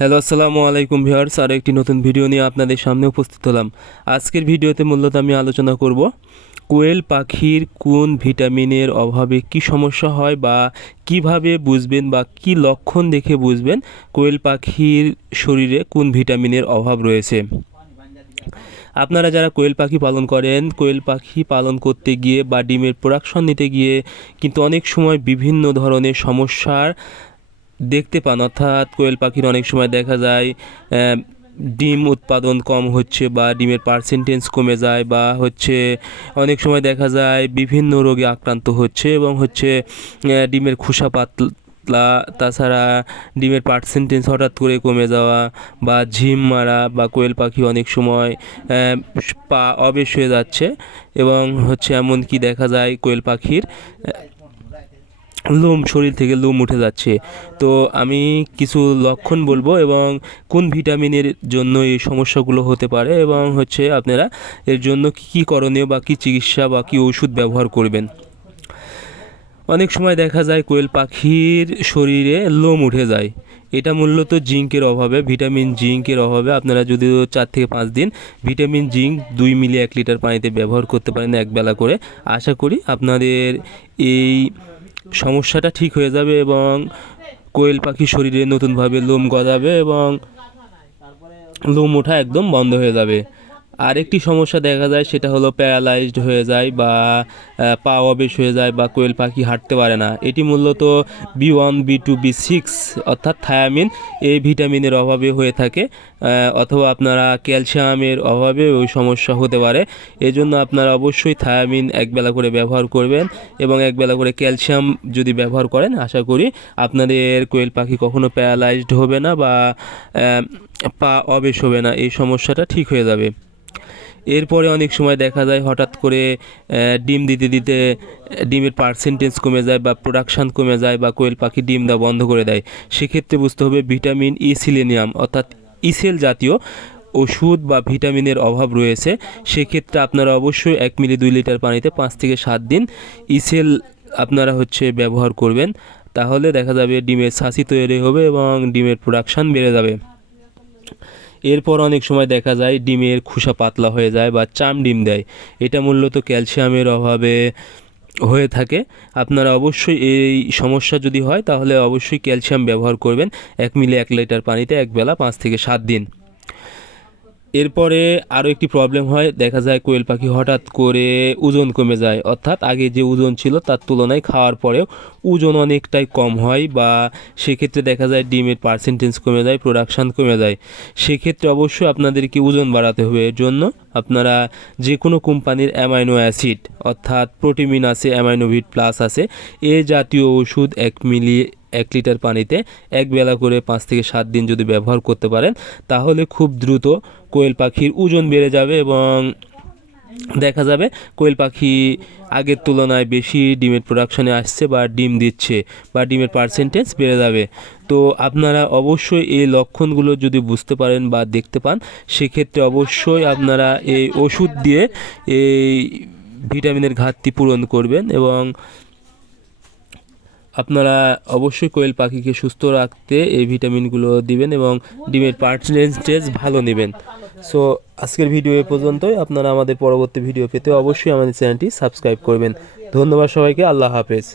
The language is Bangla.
হ্যালো, আসসালামু আলাইকুম ভিউয়ার্স। আরও একটি নতুন ভিডিও নিয়ে আপনাদের সামনে উপস্থিত হলাম। আজকের ভিডিওতে মূলত আমি আলোচনা করব কোয়েল পাখির কোন ভিটামিনের অভাবে কি সমস্যা হয় বা কিভাবে বুঝবেন বা কি লক্ষণ দেখে বুঝবেন কোয়েল পাখির শরীরে কোন ভিটামিনের অভাব রয়েছে। আপনারা যারা কোয়েল পাখি পালন করেন, কোয়েল পাখি পালন করতে গিয়ে বা ডিমের প্রোডাকশন নিতে গিয়ে কিন্তু অনেক সময় বিভিন্ন ধরনের সমস্যার দেখতে পান। অর্থাৎ কোয়েল পাখির অনেক সময় দেখা যায় ডিম উৎপাদন কম হচ্ছে বা ডিমের পার্সেন্টেজ কমে যায়, বা অনেক সময় দেখা যায় বিভিন্ন রোগে আক্রান্ত হচ্ছে এবং ডিমের খোসা পাতলা, তাছাড়া ডিমের পার্সেন্টেজ হঠাৎ করে কমে যাওয়া বা ঝিম মারা, বা কোয়েল পাখি অনেক সময় পা অবেশ হয়ে যাচ্ছে এবং এমনকি দেখা যায় কোয়েল পাখির শরীর থেকে লোম উঠে যাচ্ছে। তো আমি কিছু লক্ষণ বলবো এবং কোন ভিটামিনের জন্য এই সমস্যাগুলো হতে পারে এবং আপনারা এর জন্য কী করণীয় বা কী চিকিৎসা বা কী ওষুধ ব্যবহার করবেন। অনেক সময় দেখা যায় কোয়েল পাখির শরীরে লোম উঠে যায়। এটা মূলত জিঙ্কের অভাবে, ভিটামিন জিঙ্কের অভাবে। আপনারা যদি 4 থেকে 5 দিন ভিটামিন জিঙ্ক 2 মিলি 1 লিটার পানিতে ব্যবহার করতে পারেন একবেলা করে, আশা করি আপনাদের এই সমস্যাটা ঠিক হয়ে যাবে এবং কোয়েল পাখির শরীরে নতুনভাবে লোম গজাবে এবং লোম ওঠা একদম বন্ধ হয়ে যাবে। আরেকটি সমস্যা দেখা যায়, সেটা হলো প্যারালাইজড হয়ে যায় বা পা অবেশ হয়ে যায় বা কোয়েল পাখি হাঁটতে পারে না। এটি মূলত B1 B2 B6 অর্থাৎ থায়ামিন এই ভিটামিনের অভাবে হয়ে থাকে, অথবা আপনারা ক্যালসিয়ামের অভাবে ওই সমস্যা হতে পারে। এজন্য আপনারা অবশ্যই থায়ামিন একবেলা করে ব্যবহার করবেন এবং একবেলা করে ক্যালসিয়াম যদি ব্যবহার করেন, আশা করি আপনাদের কোয়েল পাখি কখনো প্যারালাইজড হবে না বা পা অবেশ হবে না, এই সমস্যাটা ঠিক হয়ে যাবে। এরপরে অনেক সময় দেখা যায় হঠাৎ করে ডিম দিতে দিতে ডিমের পার্সেন্টেজ কমে যায় বা প্রোডাকশান কমে যায় বা কোয়েল পাখি ডিম দেওয়া বন্ধ করে দেয়। সেক্ষেত্রে বুঝতে হবে ভিটামিন ই সিলেনিয়াম অর্থাৎ ইসেল জাতীয় ওষুধ বা ভিটামিনের অভাব রয়েছে। সেক্ষেত্রে আপনারা অবশ্যই 1 মিলি 2 লিটার পানিতে 5 থেকে 7 দিন ইসেল আপনারা ব্যবহার করবেন। তাহলে দেখা যাবে ডিমের ছাঁচি তৈরি হবে এবং ডিমের প্রোডাকশান বেড়ে যাবে। এরপর অনেক সময় দেখা যায় ডিমের খোসা পাতলা হয়ে যায় বা চাম ডিম দেয়। এটা মূলত ক্যালসিয়ামের অভাবে হয়ে থাকে। আপনারা অবশ্যই এই সমস্যা যদি হয় তাহলে অবশ্যই ক্যালসিয়াম ব্যবহার করবেন 1 মিলি 1 লিটার পানিতে একবেলা 5 থেকে 7 দিন। এরপরে আরও একটি প্রবলেম হয়, দেখা যায় কোয়েল পাখি হঠাৎ করে ওজন কমে যায়, অর্থাৎ আগে যে ওজন ছিল তার তুলনায় খাওয়ার পরেও ওজন অনেকটাই কম হয় বা সেক্ষেত্রে দেখা যায় ডিমের পার্সেন্টেজ কমে যায়, প্রোডাকশান কমে যায়। সেক্ষেত্রে অবশ্যই আপনাদেরকে ওজন বাড়াতে হবে। এর জন্য আপনারা যে কোনো কোম্পানির অ্যামাইনো অ্যাসিড অর্থাৎ প্রোটিমিন আছে, অ্যামাইনোভিট প্লাস আছে, এ জাতীয় ওষুধ 1 মিলি 1 লিটার পানিতে একবেলা করে 5 থেকে 7 দিন যদি ব্যবহার করতে পারেন, তাহলে খুব দ্রুত কোয়েল পাখির ওজন বেড়ে যাবে এবং দেখা যাবে কোয়েল পাখি আগের তুলনায় বেশি ডিমের প্রোডাকশানে আসছে বা ডিম দিচ্ছে বা ডিমের পার্সেন্টেজ বেড়ে যাবে। তো আপনারা অবশ্যই এই লক্ষণগুলো যদি বুঝতে পারেন বা দেখতে পান, সেক্ষেত্রে অবশ্যই আপনারা এই ওষুধ দিয়ে এই ভিটামিনের ঘাটতি পূরণ করবেন এবং আপনারা অবশ্যই কোয়েল পাখিকে সুস্থ রাখতে এই ভিটামিনগুলো দিবেন এবং ডিমের পার্সেন্টেজ ভালো নেবেন। সো আজকের ভিডিও এ পর্যন্তই। আপনারা আমাদের পরবর্তী ভিডিও পেতে অবশ্যই আমাদের চ্যানেলটি সাবস্ক্রাইব করবেন। ধন্যবাদ সবাইকে। আল্লাহ হাফেজ।